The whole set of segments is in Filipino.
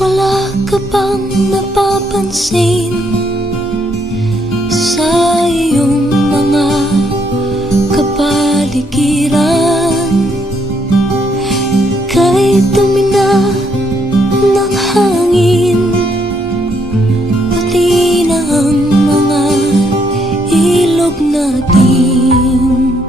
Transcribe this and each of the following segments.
Wala ka bang napapansin sa iyong mga kapaligiran? Kahit dumi na ng hangin, pati na ang mga ilog natin.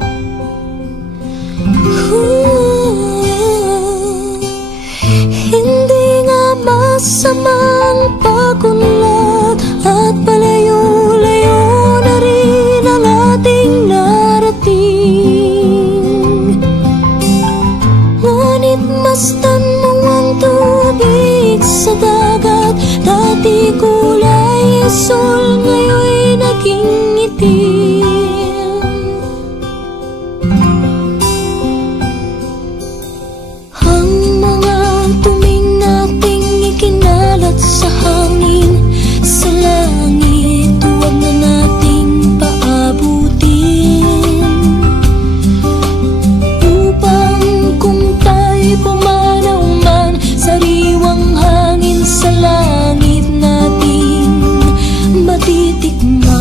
Hindi nga masamang pagunlad at palayo-layo na rin ang ating narating. Ngunit masdan mo ang tubig sa dagat, dati kulay asul, ngayon'y naging itim. Ang mga tuming nating ikinalat sa hangin, sa langit, huwag na nating paabutin, upang kung tayo'y pumanaw man, sariwang hangin sa langit natin matitikman.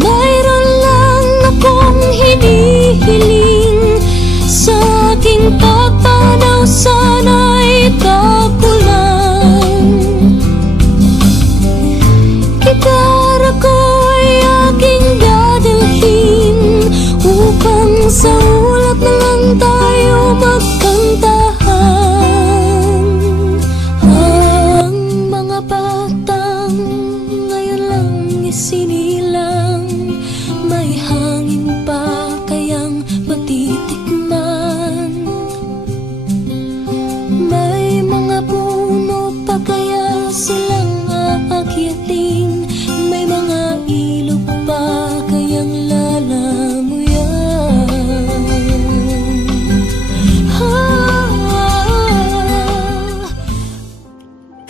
Mayroon lang akong hinihiling, sa aking pagpanaw sana'y kakulang. Gitara ko'y aking dadalhin, upang sa ulap na lang tayo magkantahan. Ang mga batang ngayon lang isinilang, may hangin pa kayang matitikman. May mga puno pa kaya silang aakyatin, may mga ilog pa kayang lalamuyan.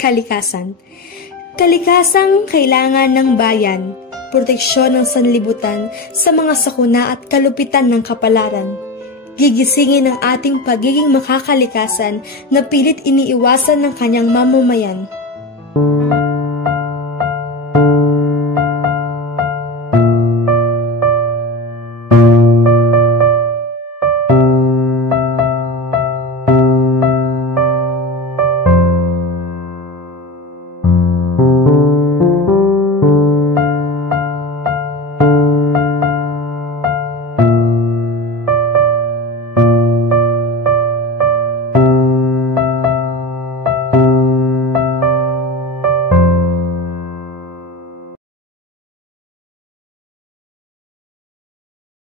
Kalikasan. Kalikasang kailangan ng bayan, proteksyon ng sanlibutan sa mga sakuna at kalupitan ng kapalaran. Gigisingin ang ating pagiging makakalikasan na pilit iniiwasan ng kanyang mamamayan.